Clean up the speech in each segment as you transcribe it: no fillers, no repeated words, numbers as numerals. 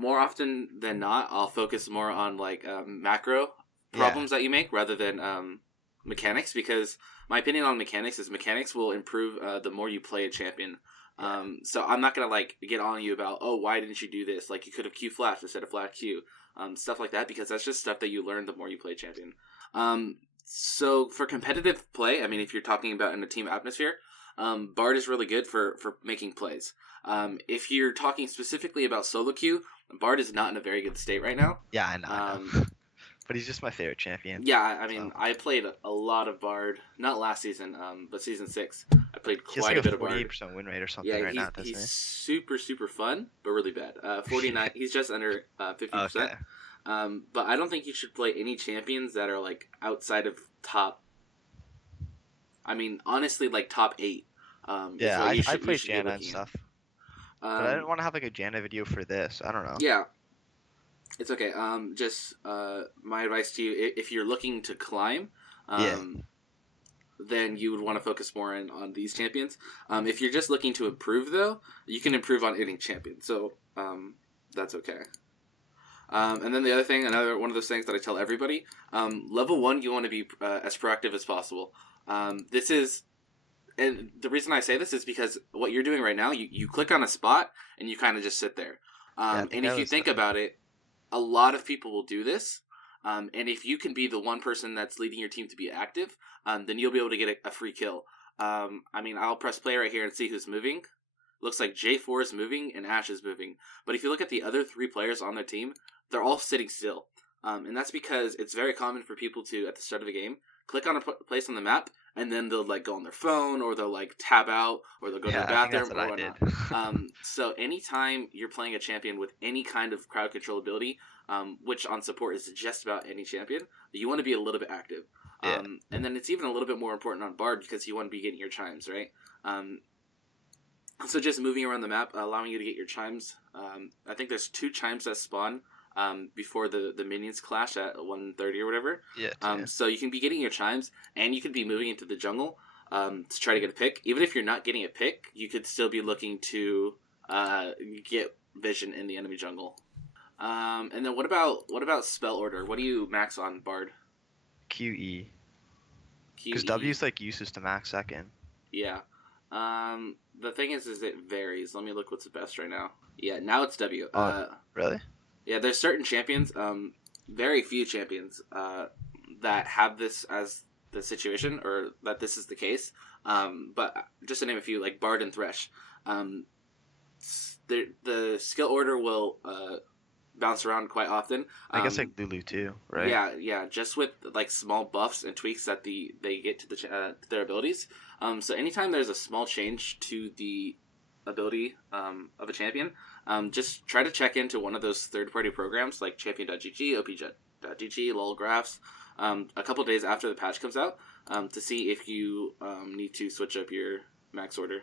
more often than not, I'll focus more on like macro problems that you make rather than mechanics, because my opinion on mechanics is mechanics will improve the more you play a champion. So I'm not gonna like get on you about, oh, why didn't you do this? Like you could have Q flash instead of flat Q, stuff like that, because that's just stuff that you learn the more you play champion. So for competitive play, I mean, if you're talking about in a team atmosphere, Bard is really good for making plays. If you're talking specifically about solo queue, Bard is not in a very good state right now. Yeah, I know. But he's just my favorite champion. Yeah, I mean, I played a lot of Bard, not last season, but season 6. I played quite a bit of Bard. He has like a 48% win rate or something yeah, right now, doesn't he? He's super, super fun, but really bad. 49, he's just under 50%. Okay. But I don't think you should play any champions that are like outside of top. I mean, honestly, like top 8. Yeah, I play Janna and stuff. But I didn't want to have like a Janna video for this. I don't know. Yeah. It's okay. Just my advice to you: if you're looking to climb, then you would want to focus more on these champions. If you're just looking to improve, though, you can improve on any champion. So that's okay. And then the other thing, another one of those things that I tell everybody: level 1, you want to be as proactive as possible. This is, and the reason I say this is because what you're doing right now, you click on a spot and you kind of just sit there. And if you think about it, a lot of people will do this. And if you can be the one person that's leading your team to be active, then you'll be able to get a free kill. I mean, I'll press play right here and see who's moving. Looks like J4 is moving and Ash is moving. But if you look at the other 3 players on their team, they're all sitting still. And that's because it's very common for people to, at the start of a game, click on a place on the map, and then they'll like go on their phone, or they'll like tab out, or they'll go to the bathroom, or whatnot. So anytime you're playing a champion with any kind of crowd control ability, which on support is just about any champion, you want to be a little bit active. And then it's even a little bit more important on Bard because you want to be getting your chimes, right? So just moving around the map, allowing you to get your chimes. I think there's 2 chimes that spawn before the minions clash at 1:30 or whatever. So you can be getting your chimes, and you could be moving into the jungle to try to get a pick. Even if you're not getting a pick, you could still be looking to get vision in the enemy jungle. And then what about spell order? What do you max on Bard? QE. Because W's like uses to max second. Yeah. The thing is it varies. Let me look what's the best right now. Yeah, now it's W. Really? Yeah, there's certain champions, very few champions, that have this as the situation, or that this is the case. But just to name a few, like Bard and Thresh, the skill order will bounce around quite often. I guess like Lulu too, right? Yeah, just with like small buffs and tweaks that they get to their abilities. So anytime there's a small change to the ability of a champion, just try to check into one of those third-party programs like champion.gg, op.gg, lolgraphs, a couple days after the patch comes out, to see if you need to switch up your max order.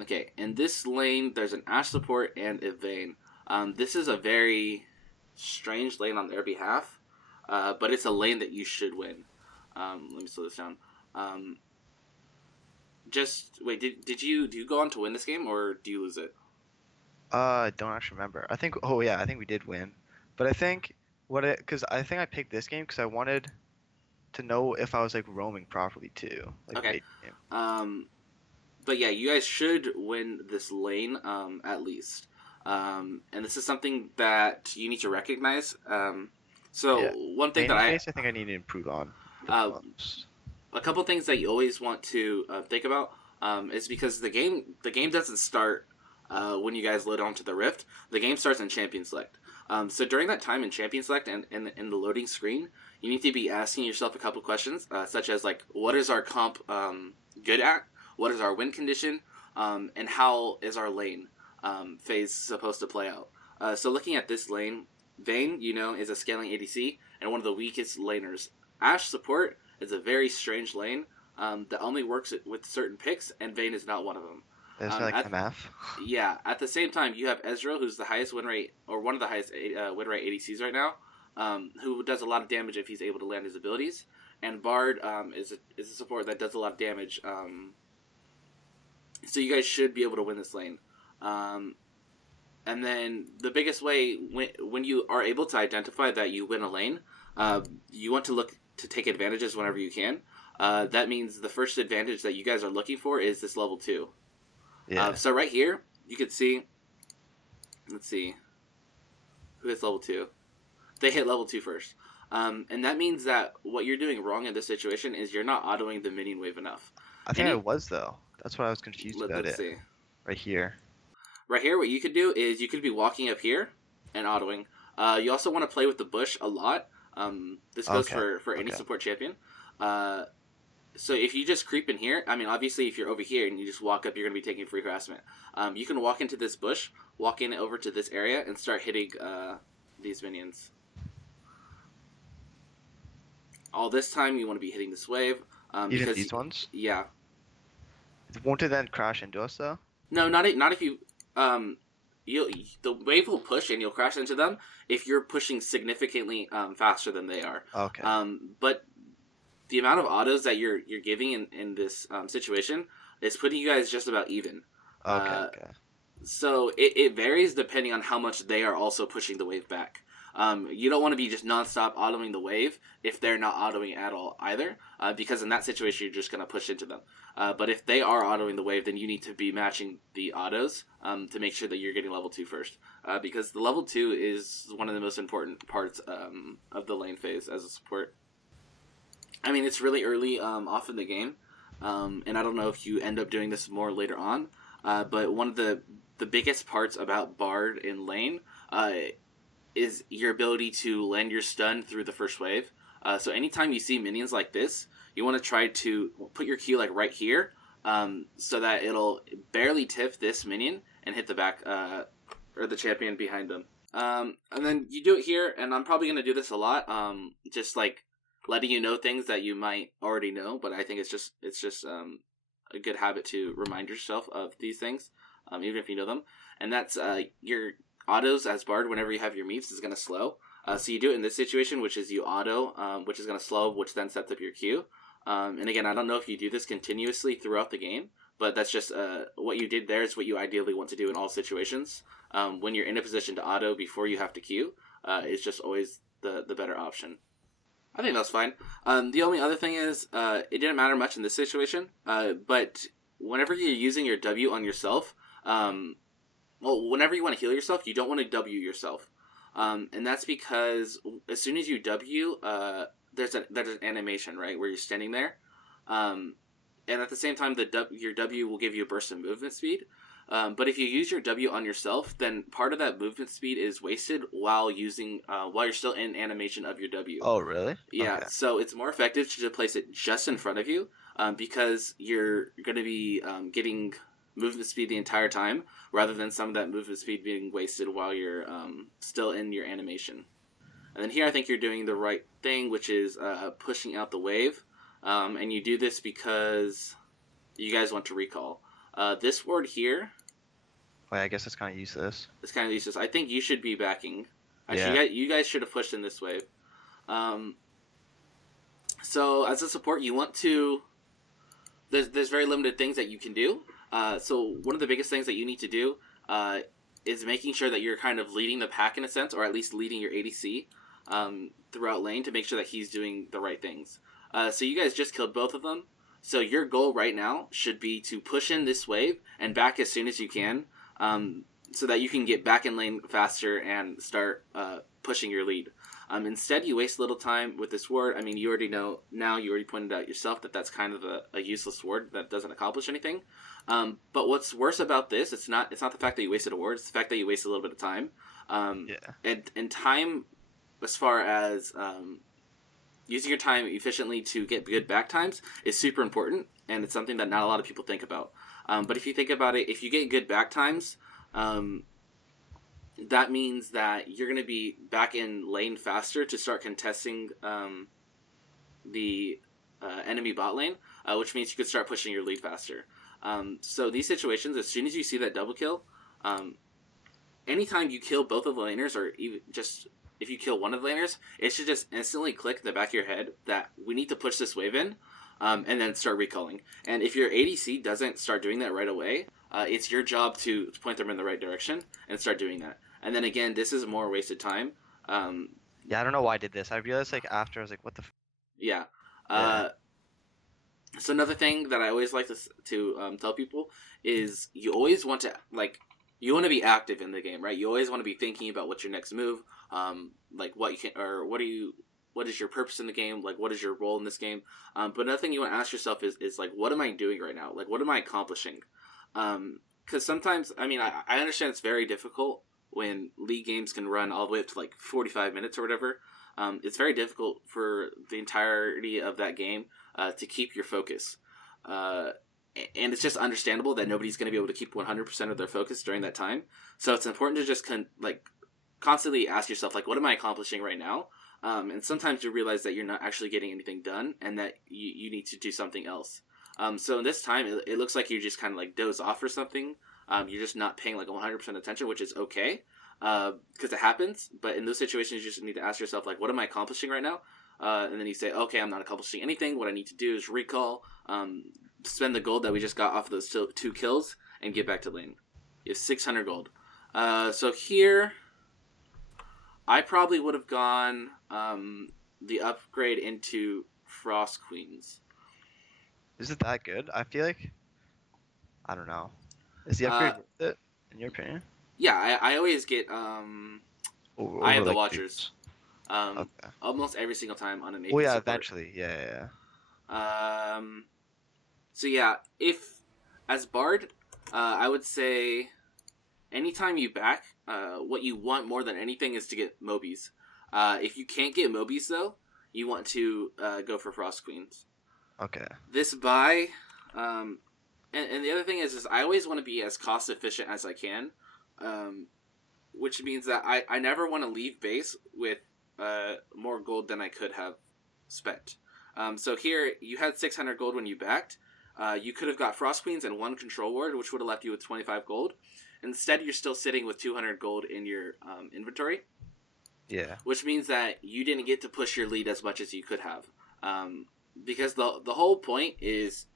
Okay, in this lane, there's an Ashe support and a Vayne. This is a very strange lane on their behalf, but it's a lane that you should win. Let me slow this down. Just wait. Do you go on to win this game, or do you lose it? I don't actually remember. I think. Oh yeah, I think we did win. But I think because I think I picked this game because I wanted to know if I was like roaming properly too. Like, okay. But yeah, you guys should win this lane at least. And this is something that you need to recognize. One thing I think I need to improve on. A couple things that you always want to think about is because the game doesn't start when you guys load onto the Rift. The game starts in Champion Select. So during that time in Champion Select and in the loading screen, you need to be asking yourself a couple questions, such as like, what is our comp good at? What is our win condition? And how is our lane phase supposed to play out? So looking at this lane, Vayne, is a scaling ADC and one of the weakest laners. Ashe support is a very strange lane that only works with certain picks, and Vayne is not one of them. There's like the math. Yeah. At the same time, you have Ezreal, who's the highest win rate, or one of the highest win rate ADCs right now, who does a lot of damage if he's able to land his abilities. And Bard is a support that does a lot of damage. So you guys should be able to win this lane. And then the biggest way, when you are able to identify that you win a lane, you want to look to take advantages whenever you can. That means the first advantage that you guys are looking for is this level 2. Yeah. So right here, you can see, let's see, who hits level 2? They hit level 2 first. And that means that what you're doing wrong in this situation is you're not autoing the minion wave enough. I think I was, though. That's why I was confused about Let's it. see. Right here. Right here, what you could do is you could be walking up here and autoing. You also want to play with the bush a lot. This goes for any support champion. So if you just creep in here, I mean, obviously if you're over here and you just walk up, you're going to be taking free harassment. You can walk into this bush, walk in over to this area, and start hitting these minions. All this time, you want to be hitting this wave. Even because these ones? Yeah. Won't it then crash into us, though? No, not if you... the wave will push and you'll crash into them if you're pushing significantly faster than they are. Okay. But the amount of autos that you're giving in this situation is putting you guys just about even. Okay. So it varies depending on how much they are also pushing the wave back. You don't want to be just nonstop autoing the wave if they're not autoing at all either, because in that situation you're just going to push into them. But if they are autoing the wave, then you need to be matching the autos to make sure that you're getting level 2 first, because the level 2 is one of the most important parts of the lane phase as a support. I mean, it's really early off in the game, and I don't know if you end up doing this more later on, but one of the biggest parts about Bard in lane is your ability to land your stun through the first wave. So anytime you see minions like this, you want to try to put your Q like right here, so that it'll barely tip this minion and hit the back or the champion behind them. And then you do it here, and I'm probably gonna do this a lot. Just like letting you know things that you might already know, but I think it's just a good habit to remind yourself of these things, even if you know them. And that's your autos as Bard whenever you have your meets is going to slow. So you do it in this situation, which is you auto, which is going to slow, which then sets up your Q. And again, I don't know if you do this continuously throughout the game, but that's just what you did there is what you ideally want to do in all situations. When you're in a position to auto before you have to Q, is just always the better option. I think that's fine. The only other thing is, it didn't matter much in this situation, but whenever you're using your W on yourself, whenever you want to heal yourself, you don't want to W yourself. And that's because as soon as you W, there's an animation, right, where you're standing there. And at the same time, your W will give you a burst of movement speed. But if you use your W on yourself, then part of that movement speed is wasted while you're still in animation of your W. Oh, really? Yeah, Okay. so it's more effective to place it just in front of you, because you're going to be getting movement speed the entire time, rather than some of that movement speed being wasted while you're still in your animation. And then here I think you're doing the right thing, which is pushing out the wave. And you do this because you guys want to recall. This ward here... Wait, I guess it's kind of useless. It's kind of useless. I think you should be backing. Yeah. Actually, you guys should have pushed in this wave. So as a support, you want to... There's very limited things that you can do. So one of the biggest things that you need to do is making sure that you're kind of leading the pack in a sense, or at least leading your ADC throughout lane to make sure that he's doing the right things. So you guys just killed both of them. So your goal right now should be to push in this wave and back as soon as you can, so that you can get back in lane faster and start pushing your lead. Instead, you waste a little time with this ward. I mean, you already know now. You already pointed out yourself that that's kind of a useless ward that doesn't accomplish anything. But what's worse about this? It's not the fact that you wasted a ward. It's the fact that you wasted a little bit of time. And time, as far as using your time efficiently to get good back times, is super important, and it's something that not a lot of people think about. But if you think about it, if you get good back times, that means that you're going to be back in lane faster to start contesting the enemy bot lane, which means you could start pushing your lead faster. So these situations, as soon as you see that double kill, anytime you kill both of the laners, or even just if you kill one of the laners, it should just instantly click in the back of your head that we need to push this wave in, and then start recalling. And if your ADC doesn't start doing that right away, It's your job to point them in the right direction and start doing that. And then again, this is more wasted time. Um, Yeah, I don't know why I did this. I realized like after I was like, what the. yeah. Yeah. So another thing that I always like to tell people is you always want to you want to be active in the game, right? You always want to be thinking about what's your next move, like what you can or what is your purpose in the game, like what is your role in this game. But another thing you want to ask yourself is like, what am I doing right now? Like, what am I accomplishing? Because sometimes, I mean, I understand it's very difficult when league games can run all the way up to like 45 minutes or whatever. It's very difficult for the entirety of that game to keep your focus. And it's just understandable that nobody's going to be able to keep 100% of their focus during that time. So it's important to just constantly ask yourself, like, what am I accomplishing right now? And sometimes you realize that you're not actually getting anything done and that you need to do something else. So in this time, it looks like you just kind of like doze off or something. You're just not paying like 100% attention, which is okay because it happens. But in those situations, you just need to ask yourself, like, what am I accomplishing right now? And then you say, okay, I'm not accomplishing anything. What I need to do is recall, spend the gold that we just got off of those two kills, and get back to lane. You have 600 gold. So here, I probably would have gone the upgrade into Frost Queens. Is it that good? I feel like. I don't know. Is the upgrade worth it, in your opinion? Yeah, I always get Over, Eye of the like, Watchers. Okay. Almost every single time on an AP Well, yeah, support. eventually. Yeah. So yeah, if as Bard, I would say anytime you back, what you want more than anything is to get Mobies. If you can't get Mobies though, you want to go for Frost Queens. Okay. This buy, and the other thing is I always want to be as cost efficient as I can, which means that I never want to leave base with more gold than I could have spent. So here, you had 600 gold when you backed. You could have got Frost Queens and one Control Ward, which would have left you with 25 gold. Instead, you're still sitting with 200 gold in your inventory. Yeah. Which means that you didn't get to push your lead as much as you could have. Because the whole point is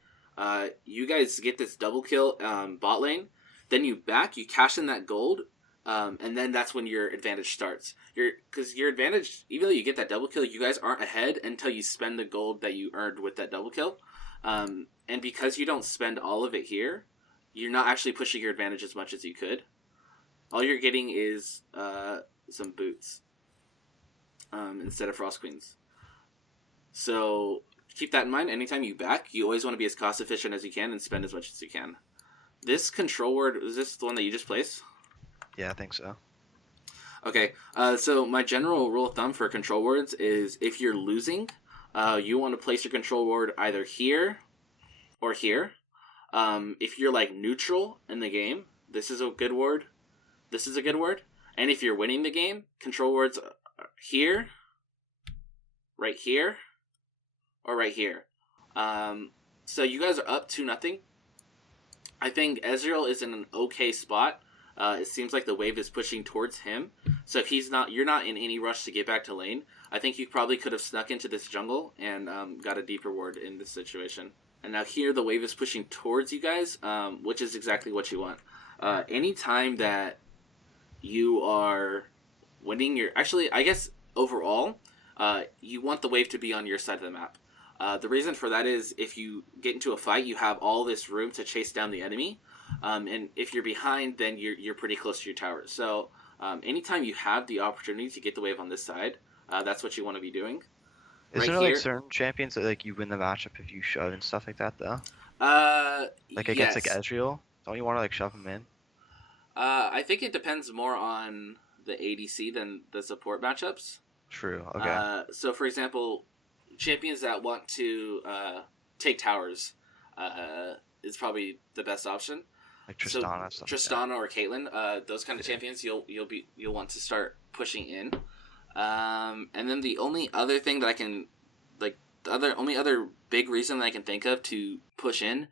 you guys get this double kill bot lane, then you back, you cash in that gold, and then that's when your advantage starts. Because your advantage, even though you get that double kill, you guys aren't ahead until you spend the gold that you earned with that double kill. And because you don't spend all of it here, you're not actually pushing your advantage as much as you could. All you're getting is some boots instead of Frost Queens. So keep that in mind. Anytime you back, you always want to be as cost efficient as you can and spend as much as you can. This Control Ward, is this the one that you just placed? Yeah, I think so. Okay, so my general rule of thumb for Control Wards is if you're losing, you want to place your Control Ward either here or here. If you're like neutral in the game, this is a good ward. This is a good ward. And if you're winning the game, Control Wards here, right here, or right here. So you guys are up 2-0. I think Ezreal is in an okay spot. It seems like the wave is pushing towards him. So if you're not in any rush to get back to lane. I think you probably could have snuck into this jungle and got a deeper ward in this situation. And now here the wave is pushing towards you guys, which is exactly what you want. Anytime that you are winning I guess overall, you want the wave to be on your side of the map. The reason for that is if you get into a fight, you have all this room to chase down the enemy. And if you're behind, then you're pretty close to your towers. So anytime you have the opportunity to get the wave on this side, that's what you want to be doing. Is there like certain champions that like you win the matchup if you shove and stuff like that though? Like against like Ezreal, don't you want to like shove him in? I think it depends more on the ADC than the support matchups. True. Okay. So for example, champions that want to take towers is probably the best option. Like Tristana, so Tristana or Caitlyn, those kind of champions you'll want to start pushing in. And then the only other thing that I can only other big reason that I can think of to push in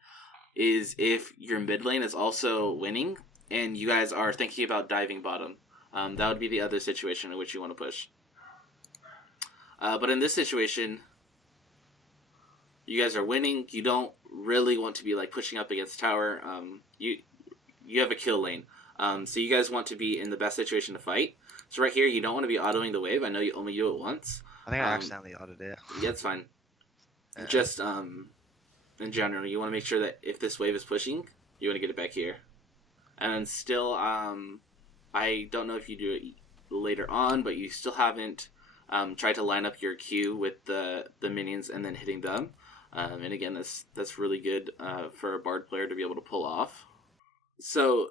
is if your mid lane is also winning and you guys are thinking about diving bottom. That would be the other situation in which you want to push. But in this situation, you guys are winning. You don't really want to be like pushing up against tower. you have a kill lane. So you guys want to be in the best situation to fight. So right here, you don't want to be autoing the wave. I know you only do it once. I think I accidentally autoed it. Yeah, it's fine. Just in general, you want to make sure that if this wave is pushing, you want to get it back here. And then still, I don't know if you do it later on, but you still haven't tried to line up your Q with the minions and then hitting them. And again, that's really good for a Bard player to be able to pull off. So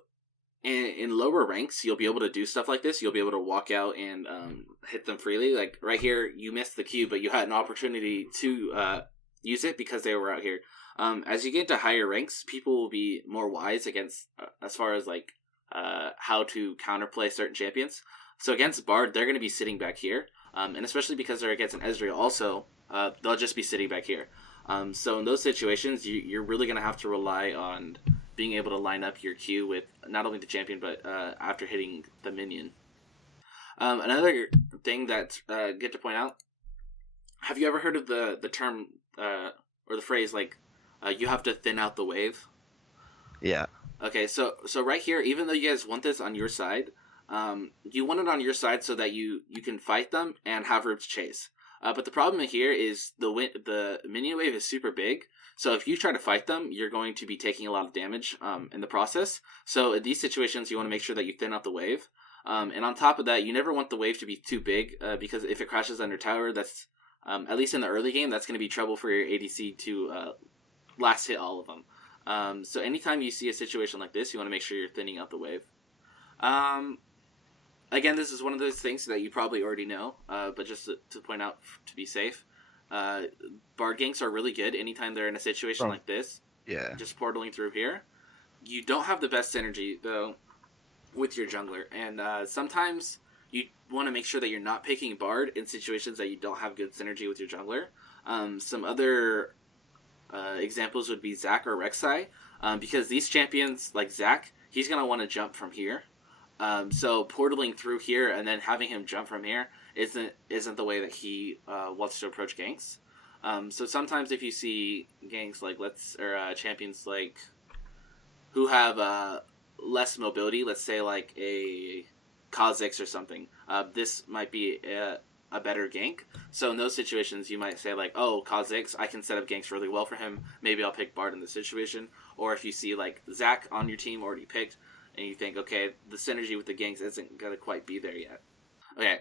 in lower ranks, you'll be able to do stuff like this. You'll be able to walk out and hit them freely. Like right here, you missed the Q, but you had an opportunity to use it because they were out here. As you get to higher ranks, people will be more wise against as far as like how to counterplay certain champions. So against Bard, they're going to be sitting back here, and especially because they're against an Ezreal also, they'll just be sitting back here. So in those situations, you're really going to have to rely on being able to line up your Q with not only the champion, but after hitting the minion. Another thing that's good to point out, have you ever heard of the term or the phrase like, you have to thin out the wave? Yeah. Okay, so right here, even though you guys want this on your side, you want it on your side so that you can fight them and have room to chase. But the problem here is the minion wave is super big, so if you try to fight them, you're going to be taking a lot of damage in the process. So in these situations, you want to make sure that you thin out the wave. And on top of that, you never want the wave to be too big, because if it crashes under tower, that's, at least in the early game, that's going to be trouble for your ADC to last hit all of them. So anytime you see a situation like this, you want to make sure you're thinning out the wave. Again, this is one of those things that you probably already know, but just to point out to be safe, Bard ganks are really good anytime they're in a situation like this. Yeah. Just portaling through here. You don't have the best synergy, though, with your jungler, and sometimes you want to make sure that you're not picking Bard in situations that you don't have good synergy with your jungler. Some other examples would be Zac or Rek'Sai, because these champions, like Zac, he's going to want to jump from here. So portaling through here and then having him jump from here isn't the way that he wants to approach ganks. So sometimes if you see ganks like champions like who have less mobility, let's say like a Kha'Zix or something, this might be a better gank. So in those situations, you might say like, oh, Kha'Zix, I can set up ganks really well for him. Maybe I'll pick Bard in this situation. Or if you see like Zac on your team already picked, and you think, okay, the synergy with the ganks isn't going to quite be there yet. Okay,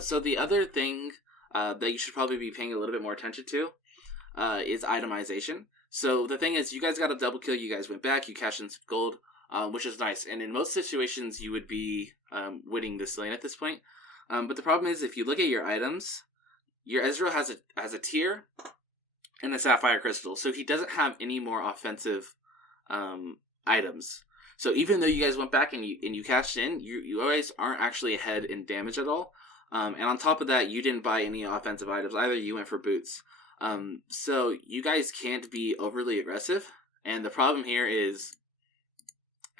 so the other thing that you should probably be paying a little bit more attention to is itemization. So the thing is, you guys got a double kill, you guys went back, you cashed in some gold, which is nice. And in most situations, you would be winning this lane at this point. But the problem is, if you look at your items, your Ezreal has a tier and a Sapphire Crystal. So he doesn't have any more offensive items. So even though you guys went back and you cashed in, you always aren't actually ahead in damage at all. And on top of that, you didn't buy any offensive items either. You went for boots. So you guys can't be overly aggressive. And the problem here is,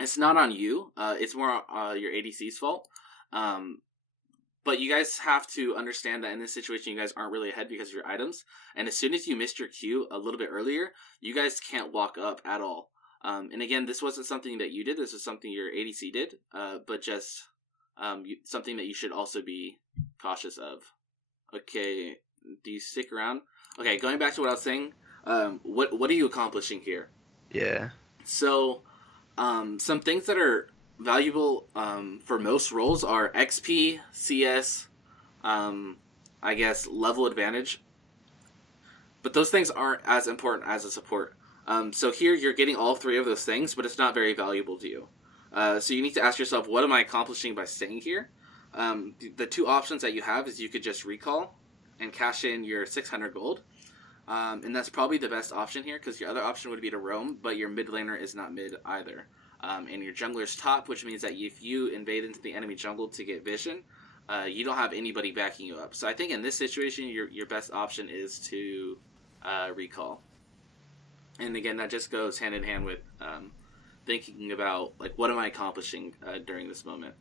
it's not on you. It's more your ADC's fault. But you guys have to understand that in this situation, you guys aren't really ahead because of your items. And as soon as you missed your Q a little bit earlier, you guys can't walk up at all. And again, this wasn't something that you did. This was something your ADC did, but just something that you should also be cautious of. Okay, do you stick around? Okay, going back to what I was saying, what are you accomplishing here? Yeah. So, some things that are valuable for most roles are XP, CS, I guess level advantage. But those things aren't as important as a support. So here you're getting all three of those things, but it's not very valuable to you. So you need to ask yourself, what am I accomplishing by staying here? The two options that you have is you could just recall and cash in your 600 gold. And that's probably the best option here, because your other option would be to roam, but your mid laner is not mid either. And your jungler's top, which means that if you invade into the enemy jungle to get vision, you don't have anybody backing you up. So I think in this situation, your best option is to recall. And again, that just goes hand in hand with thinking about, like, what am I accomplishing during this moment?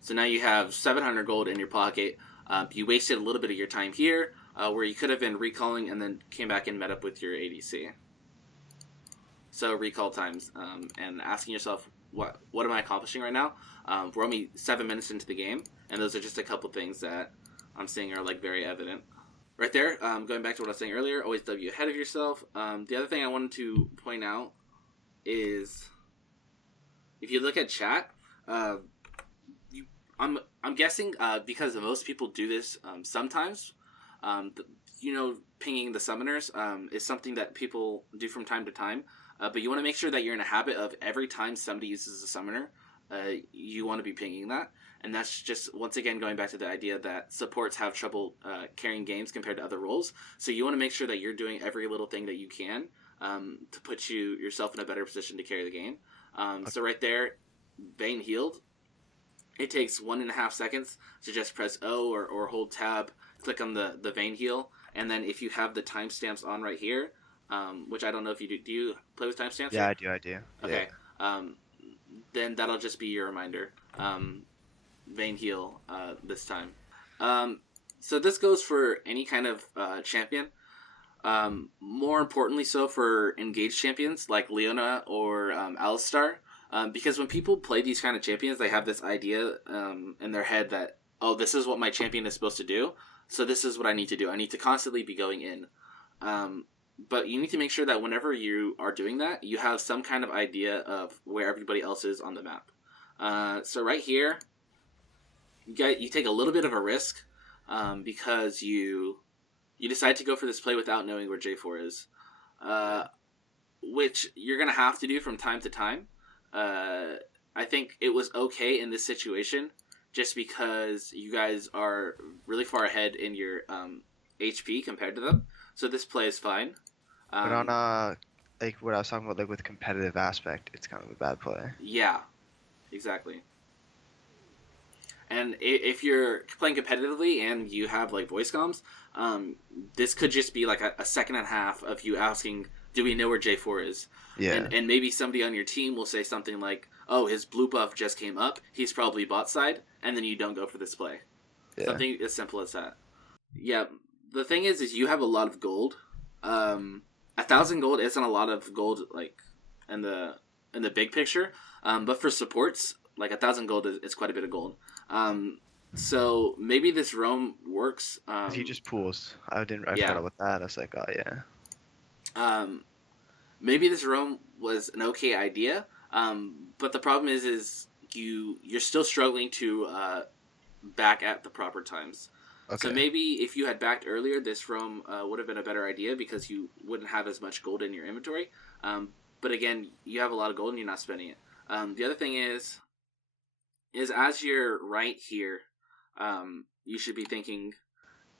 So now you have 700 gold in your pocket. You wasted a little bit of your time here, where you could have been recalling and then came back and met up with your ADC. So recall times, and asking yourself, what am I accomplishing right now? We're only 7 minutes into the game, and those are just a couple things that I'm seeing are like very evident. Right there, going back to what I was saying earlier, always W ahead of yourself. The other thing I wanted to point out is if you look at chat, uh, I'm guessing because most people do this sometimes. Pinging the summoners is something that people do from time to time. But you want to make sure that you're in a habit of every time somebody uses a summoner, you want to be pinging that. And that's just, once again, going back to the idea that supports have trouble carrying games compared to other roles. So you want to make sure that you're doing every little thing that you can to put yourself in a better position to carry the game. So right there, Vayne healed. It takes 1.5 seconds to just press O or hold tab, click on the Vayne heal, and then if you have the timestamps on right here, which I don't know if you do. Do you play with timestamps? Yeah, I do. Okay. Yeah. Then that'll just be your reminder. Vayne heal this time. So this goes for any kind of champion. More importantly so for engaged champions like Leona or Alistar. Because when people play these kind of champions, they have this idea in their head that, oh, this is what my champion is supposed to do, so this is what I need to do. I need to constantly be going in. But you need to make sure that whenever you are doing that, you have some kind of idea of where everybody else is on the map. So right here, you take a little bit of a risk because you decide to go for this play without knowing where J4 is, which you're going to have to do from time to time. I think it was okay in this situation just because you guys are really far ahead in your HP compared to them. So this play is fine. But on like what I was talking about, like with competitive aspect, it's kind of a bad play. Yeah, exactly. And if you're playing competitively and you have like voice comms, this could just be like a second and a half of you asking, do we know where J4 is? Yeah. And maybe somebody on your team will say something like, oh, his blue buff just came up, he's probably bot side, and then you don't go for this play. Yeah. Something as simple as that. Yeah, the thing is you have a lot of gold. 1,000 gold isn't a lot of gold like in the big picture, but for supports, like 1,000 gold is quite a bit of gold. So maybe this roam works. He just pools. I forgot about that. I was like, oh yeah. Maybe this roam was an okay idea. But the problem is you're still struggling to back at the proper times. Okay. So maybe if you had backed earlier, this roam would have been a better idea because you wouldn't have as much gold in your inventory. But again, you have a lot of gold and you're not spending it. The other thing is as you're right here, you should be thinking,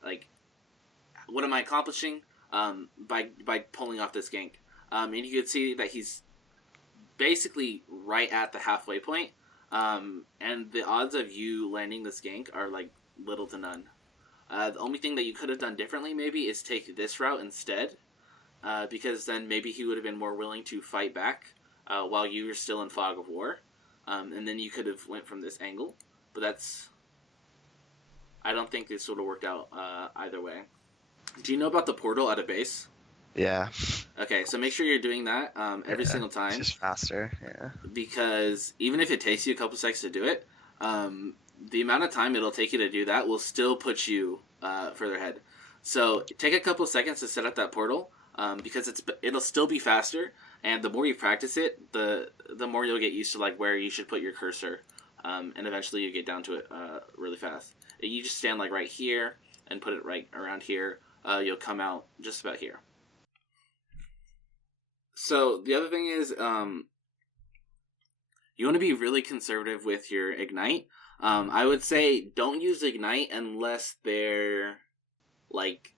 like, what am I accomplishing by pulling off this gank? And you can see that he's basically right at the halfway point, and the odds of you landing this gank are like little to none. The only thing that you could have done differently maybe is take this route instead, because then maybe he would have been more willing to fight back while you were still in fog of war. And then you could have went from this angle, but I don't think this would have worked out either way. Do you know about the portal at a base? Yeah. Okay, so make sure you're doing that every single time. It's just faster, yeah. Because even if it takes you a couple seconds to do it, the amount of time it'll take you to do that will still put you further ahead. So take a couple seconds to set up that portal, because it'll still be faster. And the more you practice it, the more you'll get used to like where you should put your cursor, and eventually you get down to it really fast. You just stand like right here and put it right around here. You'll come out just about here. So the other thing is, you want to be really conservative with your ignite. I would say don't use ignite unless they're like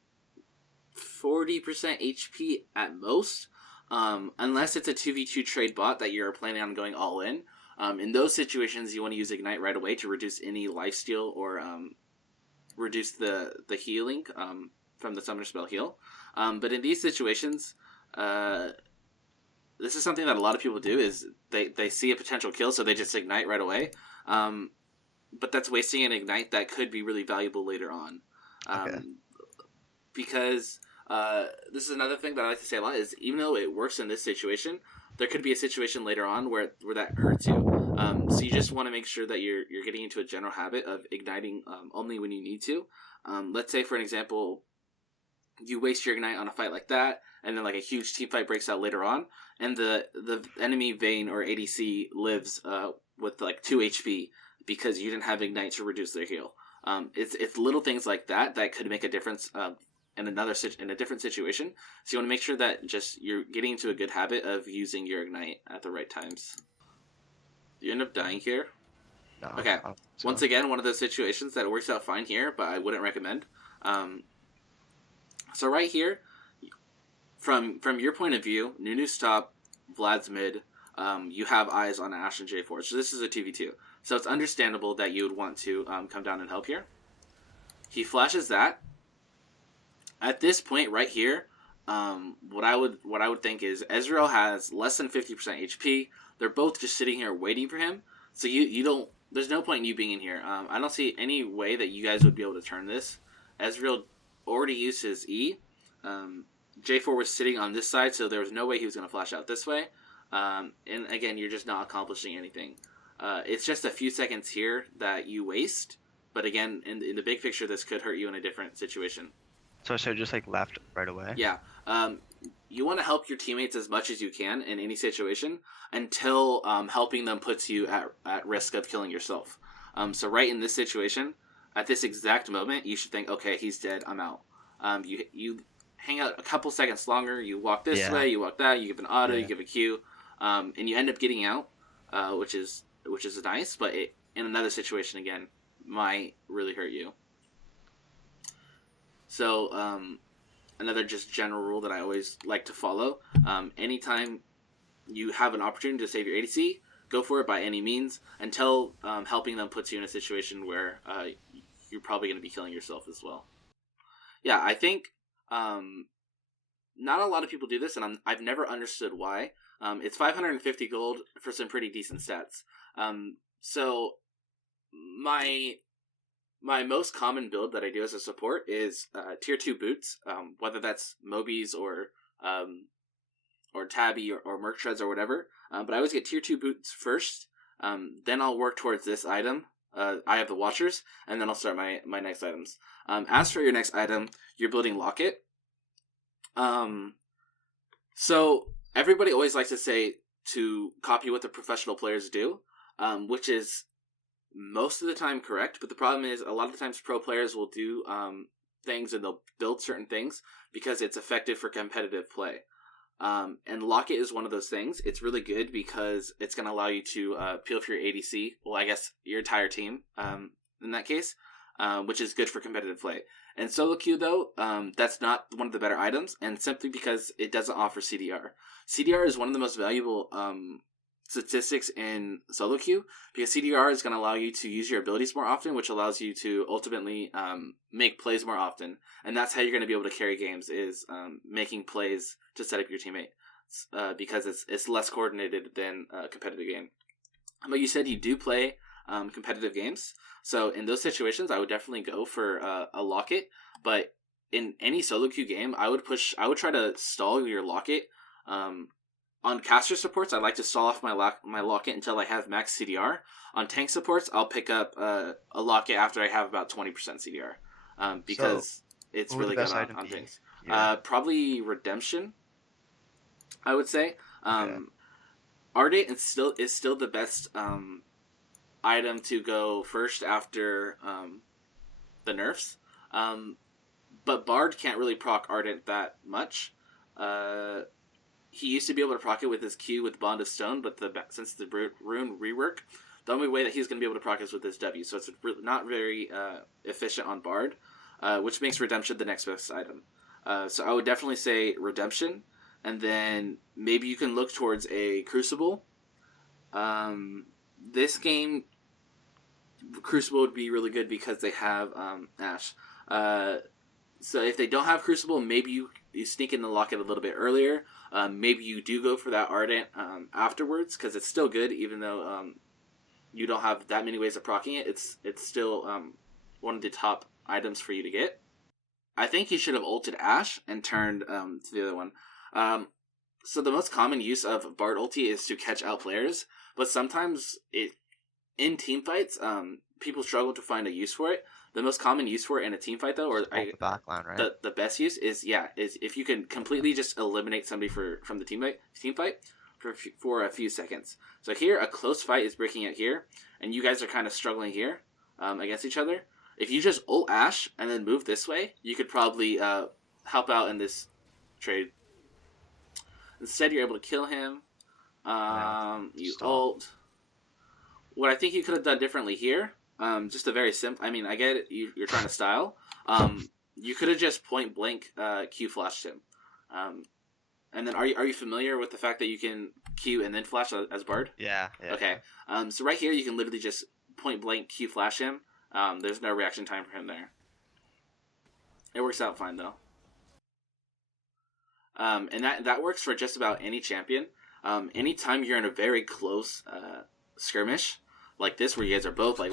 40% HP at most. Unless it's a 2v2 trade bot that you're planning on going all in. In those situations, you want to use Ignite right away to reduce any lifesteal or reduce the healing from the summoner spell heal. But in these situations, this is something that a lot of people do, is they see a potential kill, so they just Ignite right away. But that's wasting an Ignite that could be really valuable later on. Okay. Because... this is another thing that I like to say a lot, is even though it works in this situation, there could be a situation later on where that hurts you. So you just want to make sure that you're getting into a general habit of igniting only when you need to. Let's say, for an example, you waste your ignite on a fight like that, and then like a huge team fight breaks out later on, and the enemy Vayne or ADC lives with like 2 HP because you didn't have ignite to reduce their heal. It's little things like that that could make a difference in a different situation. So you want to make sure that just you're getting into a good habit of using your ignite at the right times. You end up dying here. No. Okay. So. Once again, one of those situations that works out fine here, but I wouldn't recommend. So right here, from your point of view, Nunu's top, Vlad's mid. You have eyes on Ashe and J4, so this is a 2v2. So it's understandable that you would want to come down and help here. He flashes that. At this point right here, what I would think is Ezreal has less than 50% HP. They're both just sitting here waiting for him. So you don't. There's no point in you being in here. I don't see any way that you guys would be able to turn this. Ezreal already used his E. J4 was sitting on this side, so there was no way he was going to flash out this way. And again, you're just not accomplishing anything. It's just a few seconds here that you waste. But again, in the big picture, this could hurt you in a different situation. So I should have just like left right away? Yeah. You want to help your teammates as much as you can in any situation until helping them puts you at risk of killing yourself. So right in this situation, at this exact moment, you should think, okay, he's dead, I'm out. You hang out a couple seconds longer, you walk this way, you walk that, you give an auto, you give a Q, and you end up getting out, which is nice, but it, in another situation, again, might really hurt you. So, another just general rule that I always like to follow, anytime you have an opportunity to save your ADC, go for it by any means, until helping them puts you in a situation where you're probably going to be killing yourself as well. Yeah, I think not a lot of people do this, and I've never understood why. It's 550 gold for some pretty decent stats. So my most common build that I do as a support is tier 2 boots, whether that's Mobies or Tabby or Merc Shreds or whatever. But I always get tier 2 boots first. Then I'll work towards this item. I have the Watchers, and then I'll start my next items. As for your next item, you're building Locket. So everybody always likes to say to copy what the professional players do, which is most of the time correct, but the problem is a lot of the times pro players will do things and they'll build certain things because it's effective for competitive play. And Locket is one of those things. It's really good because it's going to allow you to peel for your ADC, well, I guess your entire team in that case, which is good for competitive play. And solo queue, though, that's not one of the better items, and simply because it doesn't offer CDR. CDR is one of the most valuable statistics in solo queue because CDR is going to allow you to use your abilities more often, which allows you to ultimately make plays more often, and that's how you're going to be able to carry games is making plays to set up your teammate because it's less coordinated than a competitive game. But you said you do play competitive games, so in those situations I would definitely go for a Locket, but in any solo queue game I would try to stall your Locket. On caster supports, I like to stall off my Locket until I have max CDR. On tank supports, I'll pick up a Locket after I have about 20% CDR because it's really good on things. Yeah. Probably Redemption, I would say. Ardent is still the best item to go first after the nerfs. But Bard can't really proc Ardent that much. He used to be able to proc it with his Q with Bond of Stone, but since the rune rework, the only way that he's going to be able to proc is with his W. So it's not very efficient on Bard, which makes Redemption the next best item. So I would definitely say Redemption, and then maybe you can look towards a Crucible. This game, Crucible would be really good because they have Ashe. So if they don't have Crucible, maybe you sneak in the Locket a little bit earlier. Maybe you do go for that Ardent afterwards because it's still good, even though you don't have that many ways of proccing it. It's still one of the top items for you to get. I think you should have ulted Ashe and turned to the other one. So the most common use of Bard ulti is to catch out players, but sometimes in team fights, people struggle to find a use for it. The most common use for it in a team fight, though, Off the backline, right? the best use is if you can completely just eliminate somebody from the team fight for a few seconds. So here, a close fight is breaking out here, and you guys are kind of struggling here against each other. If you just ult Ashe and then move this way, you could probably help out in this trade. Instead, you're able to kill him. You ult. What I think you could have done differently here, just a very simple. I mean, I get it. You're trying to style. You could have just point blank Q flashed him. And then, are you familiar with the fact that you can Q and then flash as Bard? Yeah. Okay. So right here, you can literally just point blank Q flash him. There's no reaction time for him there. It works out fine though. And that works for just about any champion. Anytime you're in a very close skirmish like this, where you guys are both like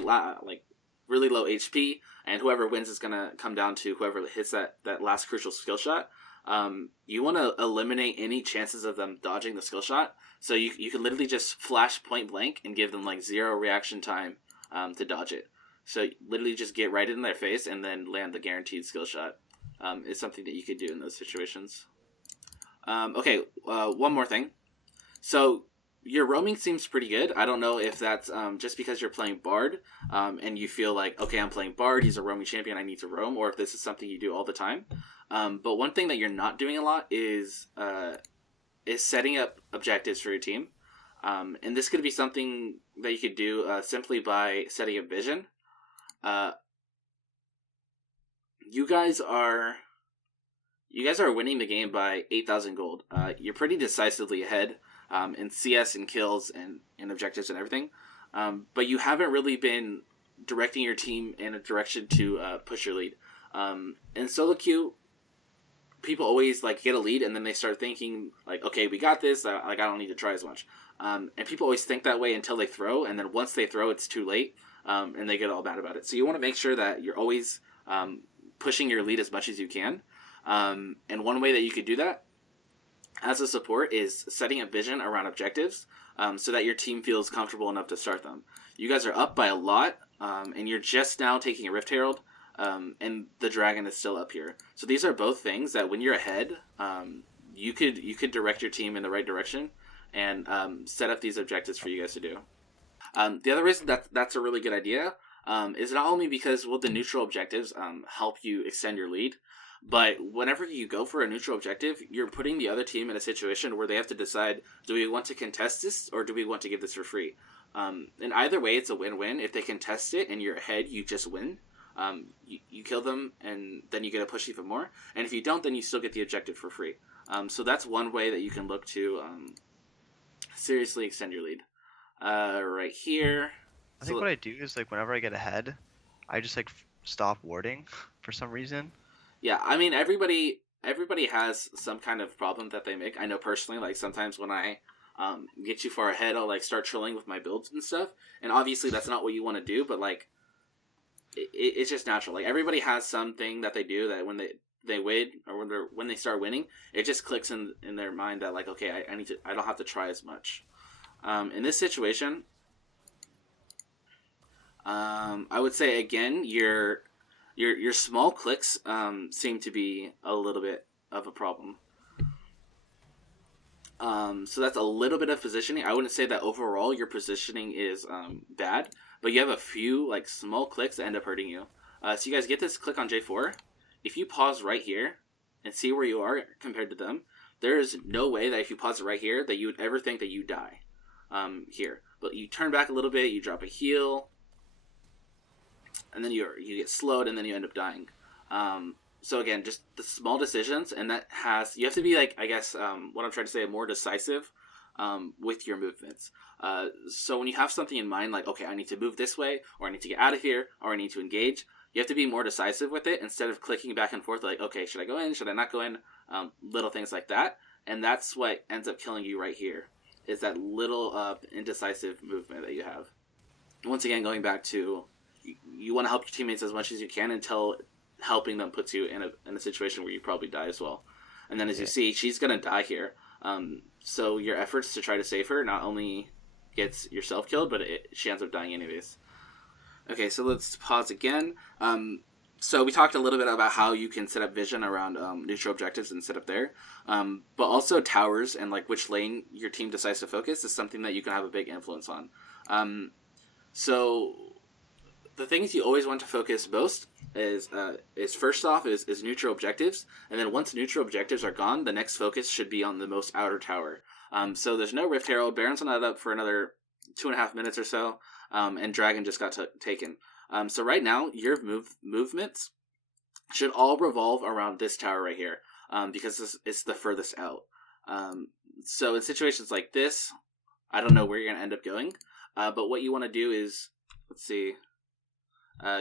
really low HP, and whoever wins is gonna come down to whoever hits that last crucial skill shot. You want to eliminate any chances of them dodging the skill shot. So you can literally just flash point blank and give them like 0 reaction time to dodge it. So literally just get right in their face and then land the guaranteed skill shot. Is something that you could do in those situations. Okay, one more thing. So your roaming seems pretty good. I don't know if that's just because you're playing Bard and you feel like, okay, I'm playing Bard, he's a roaming champion, I need to roam, or if this is something you do all the time. But one thing that you're not doing a lot is setting up objectives for your team. And this could be something that you could do simply by setting up vision. You guys are winning the game by 8,000 gold. You're pretty decisively ahead in CS and kills and objectives and everything. But you haven't really been directing your team in a direction to push your lead. In solo queue, people always like get a lead and then they start thinking like, okay, we got this. I don't need to try as much. And people always think that way until they throw, and then once they throw, it's too late, and they get all bad about it. So you want to make sure that you're always pushing your lead as much as you can. And one way that you could do that as a support is setting a vision around objectives so that your team feels comfortable enough to start them. You guys are up by a lot, and you're just now taking a Rift Herald, and the Dragon is still up here. So these are both things that when you're ahead, you could direct your team in the right direction and set up these objectives for you guys to do. The other reason that's a really good idea is not only because the neutral objectives help you extend your lead, but whenever you go for a neutral objective, you're putting the other team in a situation where they have to decide, do we want to contest this or do we want to give this for free? And either way, it's a win-win. If they contest it and you're ahead, you just win. You kill them and then you get to push even more. And if you don't, then you still get the objective for free. So that's one way that you can look to seriously extend your lead. Right here. I think what I do is like whenever I get ahead, I just like stop warding for some reason. Yeah, I mean everybody has some kind of problem that they make. I know personally, like sometimes when I get too far ahead, I'll like start trolling with my builds and stuff. And obviously that's not what you want to do, but like it's just natural. Like everybody has something that they do that when they win or when they start winning, it just clicks in their mind that like, okay, I don't have to try as much. In this situation, I would say again your small clicks seem to be a little bit of a problem. So that's a little bit of positioning. I wouldn't say that overall your positioning is bad, but you have a few like small clicks that end up hurting you. So you guys get this click on J4. If you pause right here and see where you are compared to them, there is no way that if you pause it right here that you would ever think that you die here. But you turn back a little bit, you drop a heal, and then you get slowed, and then you end up dying. So again, just the small decisions, and you have to be like, I guess, what I'm trying to say, more decisive with your movements. So when you have something in mind, like, okay, I need to move this way, or I need to get out of here, or I need to engage, you have to be more decisive with it instead of clicking back and forth like, okay, should I go in, should I not go in, little things like that. And that's what ends up killing you right here, is that little indecisive movement that you have. Once again, going back to, you want to help your teammates as much as you can until helping them puts you in a situation where you probably die as well. And then as you see, she's going to die here. So your efforts to try to save her not only gets yourself killed, but she ends up dying anyways. Okay, so let's pause again. So we talked a little bit about how you can set up vision around neutral objectives and set up there, but also towers and like which lane your team decides to focus is something that you can have a big influence on. So the things you always want to focus most is first off is neutral objectives, and then once neutral objectives are gone, the next focus should be on the most outer tower. So there's no Rift Herald. Berenson had up for another 2.5 minutes or so, and Dragon just got taken. So right now, your movements should all revolve around this tower right here, because it's the furthest out. So in situations like this, I don't know where you're going to end up going, but what you want to do is, let's see,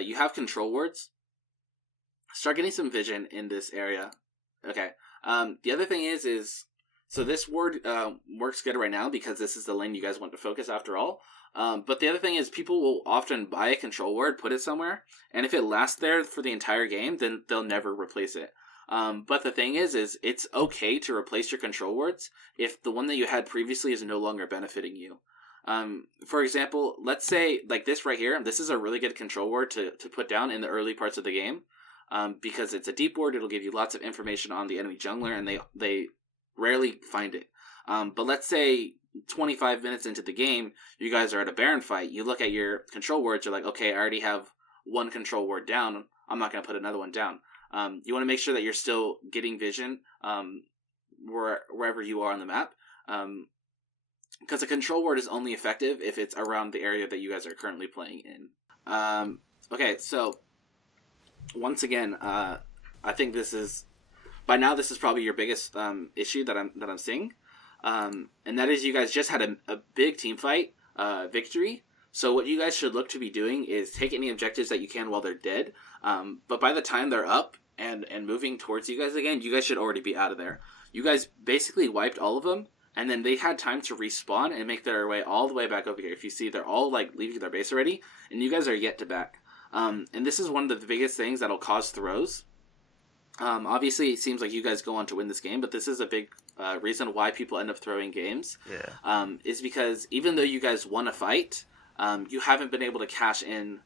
you have control wards. Start getting some vision in this area. Okay. The other thing is so this ward works good right now because this is the lane you guys want to focus after all. But the other thing is people will often buy a control ward, put it somewhere, and if it lasts there for the entire game, then they'll never replace it. But the thing is it's okay to replace your control wards if the one that you had previously is no longer benefiting you. For example, let's say like this right here, this is a really good control ward to put down in the early parts of the game. Because it's a deep ward, it'll give you lots of information on the enemy jungler, and they rarely find it. But let's say 25 minutes into the game, you guys are at a Baron fight, you look at your control wards, you're like, okay, I already have one control ward down, I'm not going to put another one down. You want to make sure that you're still getting vision wherever you are on the map, because a control ward is only effective if it's around the area that you guys are currently playing in. Okay, so once again, I think this is probably your biggest issue that I'm seeing, and that is you guys just had a big team fight victory. So what you guys should look to be doing is take any objectives that you can while they're dead. But by the time they're up and moving towards you guys again, you guys should already be out of there. You guys basically wiped all of them, and then they had time to respawn and make their way all the way back over here. If you see, they're all like leaving their base already, and you guys are yet to back. And this is one of the biggest things that'll cause throws. Obviously, it seems like you guys go on to win this game, but this is a big reason why people end up throwing games. Yeah. Is because even though you guys won a fight, you haven't been able to cash in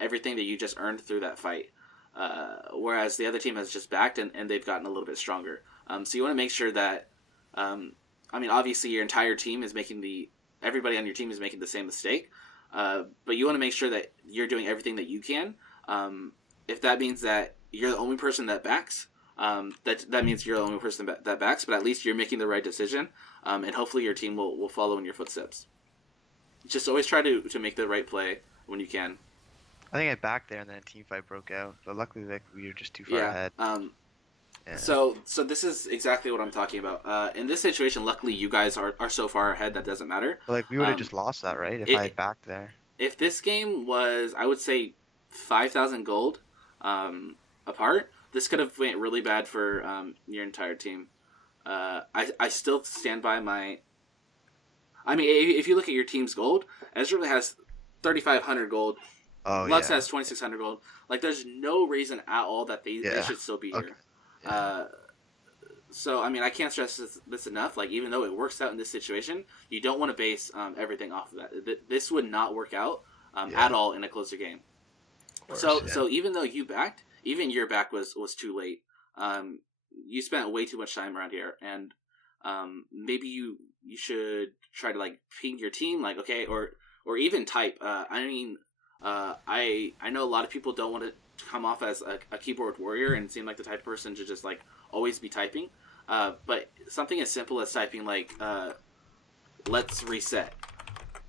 everything that you just earned through that fight. Whereas the other team has just backed and they've gotten a little bit stronger. So you want to make sure that, obviously your entire team is everybody on your team is making the same mistake. But you want to make sure that you're doing everything that you can. If that means that you're the only person that backs, that means you're the only person that backs, but at least you're making the right decision, and hopefully your team will follow in your footsteps. Just always try to make the right play when you can. I think I backed there and then a team fight broke out, but luckily we were just too far ahead. Yeah. So this is exactly what I'm talking about. In this situation, luckily you guys are so far ahead that doesn't matter. But, like, we would have just lost that, right? If I had backed there. If this game was, I would say, 5,000 gold apart, this could have went really bad for your entire team. I still stand by my. If you look at your team's gold, Ezreal has 3,500 gold. Oh, Lux has 2,600 gold. Like, there's no reason at all that they should still be here. Okay. Yeah. So, I can't stress this enough. Like, even though it works out in this situation, you don't want to base everything off of that. This would not work out at all in a closer game. So even though you backed, even your back was too late. You spent way too much time around here, and maybe you should try to like ping your team, like, okay, or even type. I know a lot of people don't want to come off as a keyboard warrior and seem like the type of person to just like always be typing. But something as simple as typing like let's reset,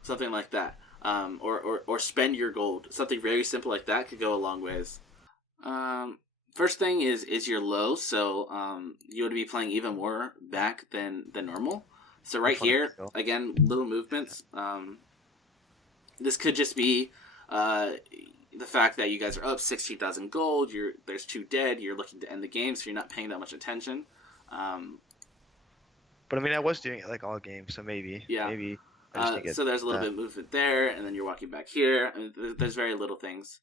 something like that, or spend your gold, something very simple like that could go a long ways. First thing is your low, so you would be playing even more back than normal. So right here, again, little movements. This could just be the fact that you guys are up 16,000 gold. There's 2 dead. You're looking to end the game, so you're not paying that much attention. But I was doing it like all game, so maybe. Yeah. Maybe. So there's a little bit of movement there, and then you're walking back here. There's very little things,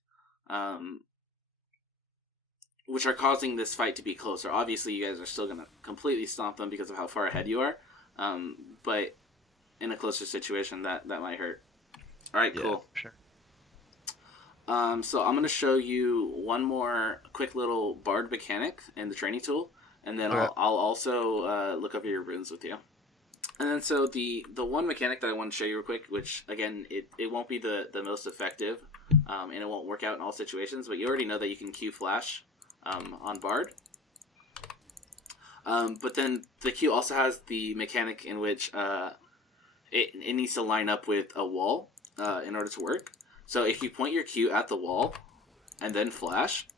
which are causing this fight to be closer. Obviously, you guys are still gonna completely stomp them because of how far ahead you are. But in a closer situation, that might hurt. All right, Yeah, cool. sure. So I'm going to show you one more quick little bard mechanic in the training tool, and then Okay. I'll also look over your runes with you. And then so the one mechanic that I want to show you real quick, which again it won't be the most effective, and it won't work out in all situations, but you already know that you can Q flash on bard. But then the Q also has the mechanic in which it needs to line up with a wall in order to work. So if you point your Q at the wall and then flash,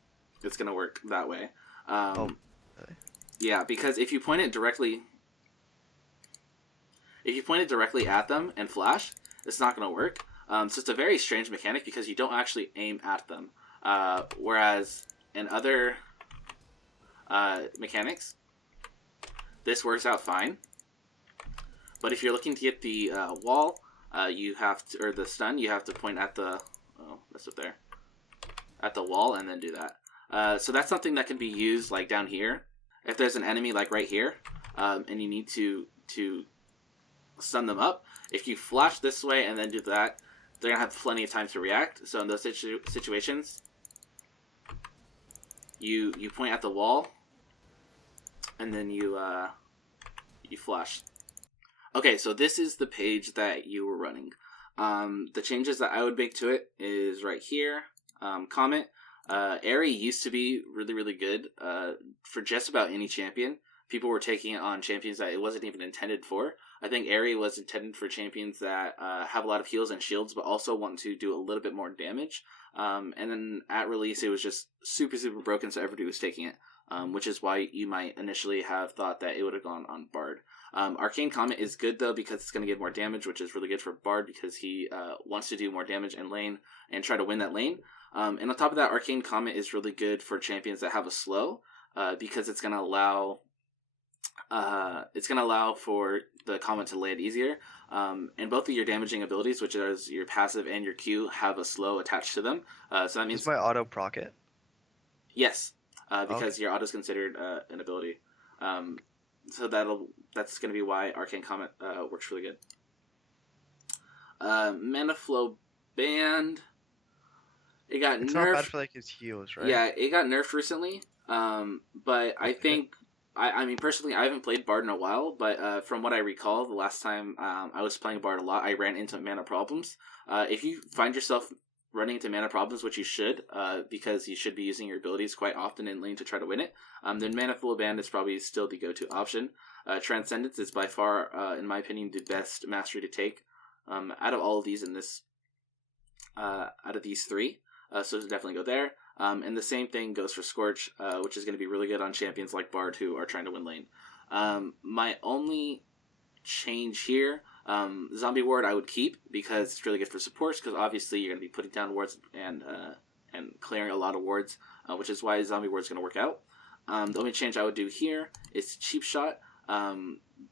it's going to work that way. Really? Yeah, because if you point it directly at them and flash, it's not going to work. So it's a very strange mechanic because you don't actually aim at them. Whereas in other mechanics, this works out fine. But if you're looking to get the wall, you have to, or the stun, you have to point at the, that's up there, at the wall and then do that. So that's something that can be used like down here. If there's an enemy like right here, and you need to stun them up, if you flash this way and then do that, they're gonna have plenty of time to react. So in those situations, you point at the wall, and then you flash. Okay, so this is the page that you were running. The changes that I would make to it is right here. Comment. Aerie used to be really, really good for just about any champion. People were taking it on champions that it wasn't even intended for. I think Aerie was intended for champions that have a lot of heals and shields, but also want to do a little bit more damage. And then at release, it was just super, super broken, so everybody was taking it, which is why you might initially have thought that it would have gone on Bard. Arcane Comet is good, though, because it's going to give more damage, which is really good for Bard because he wants to do more damage in lane and try to win that lane. And on top of that, Arcane Comet is really good for champions that have a slow because it's going to allow for the comet to land easier. And both of your damaging abilities, which is your passive and your Q, have a slow attached to them. So that means Is my auto proc it? yes, because your auto is considered an ability. So that's going to be why Arcane Comet works really good. Mana Flow Band. It got It's nerfed. not bad for like his heals, right? Yeah, it got nerfed recently. But I think I mean personally, I haven't played Bard in a while. But from what I recall, the last time I was playing Bard a lot, I ran into mana problems. If you find yourself running into mana problems, which you should, because you should be using your abilities quite often in lane to try to win it, then Mana Flow Band is probably still the go-to option. Transcendence is by far, in my opinion, the best mastery to take out of all of these in this, out of these three. So definitely go there. And the same thing goes for Scorch, which is going to be really good on champions like Bard who are trying to win lane. My only change here, Zombie Ward I would keep because it's really good for supports because obviously you're going to be putting down wards and clearing a lot of wards, which is why Zombie Ward is going to work out. The only change I would do here is Cheap Shot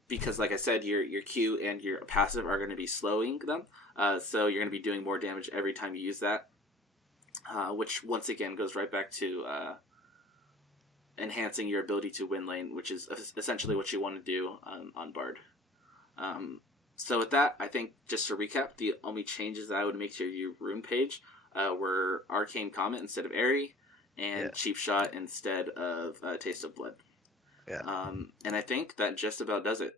because like I said, your Q and your passive are going to be slowing them, so you're going to be doing more damage every time you use that. Which once again goes right back to enhancing your ability to win lane, which is essentially what you want to do on Bard. So with that, I think just to recap, the only changes that I would make to your rune page were Arcane Comet instead of Aerie, and Cheap Shot instead of Taste of Blood. Yeah. And I think that just about does it.